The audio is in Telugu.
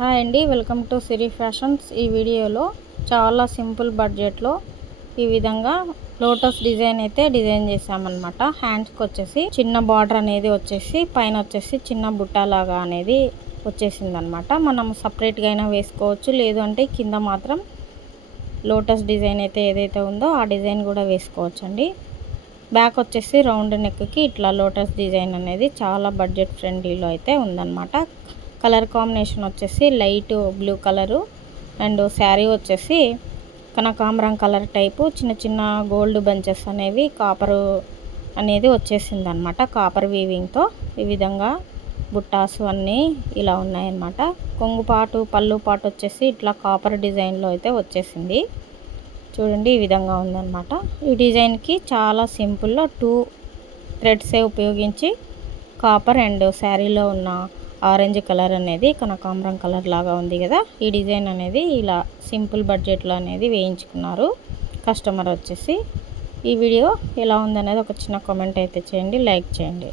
హాయ్ అండి, వెల్కమ్ టు సిరి ఫ్యాషన్స్. ఈ వీడియోలో చాలా సింపుల్ బడ్జెట్లో ఈ విధంగా లోటస్ డిజైన్ అయితే డిజైన్ చేసామన్నమాట. హ్యాండ్స్కి వచ్చేసి చిన్న బార్డర్ అనేది వచ్చేసి పైన వచ్చేసి చిన్న బుట్టాలాగా అనేది వచ్చేసిందనమాట. మనం సపరేట్గా అయినా వేసుకోవచ్చు, లేదు అంటే కింద మాత్రం లోటస్ డిజైన్ అయితే ఏదైతే ఉందో ఆ డిజైన్ కూడా వేసుకోవచ్చు అండి. బ్యాక్ వచ్చేసి రౌండ్ నెక్కి ఇట్లా లోటస్ డిజైన్ అనేది చాలా బడ్జెట్ ఫ్రెండ్లీలో అయితే ఉందన్నమాట. కలర్ కాంబినేషన్ వచ్చేసి light blue colour and sari వచ్చేసి కనకాంబరం కలర్ టైపు చిన్న చిన్న గోల్డ్ బంచెస్ అనేవి కాపరు అనేది వచ్చేసింది అనమాట. కాపర్ వీవింగ్తో ఈ విధంగా బుట్టాసు అన్నీ ఇలా ఉన్నాయన్నమాట. కొంగుపాటు పళ్ళు పాటు వచ్చేసి ఇట్లా కాపర్ డిజైన్లో అయితే వచ్చేసింది. చూడండి, ఈ విధంగా ఉందన్నమాట. ఈ డిజైన్కి చాలా సింపుల్లో 2 థ్రెడ్సే ఉపయోగించి కాపర్ అండ్ శారీలో ఉన్న ఆరెంజ్ కలర్ అనేది కనకాంబరం కలర్ లాగా ఉంది కదా, ఈ డిజైన్ అనేది ఇలా సింపుల్ బడ్జెట్లో అనేది వేయించుకున్నారు కస్టమర్ వచ్చేసి. ఈ వీడియో ఎలా ఉందనేది ఒక చిన్న కామెంట్ అయితే చేయండి, లైక్ చేయండి.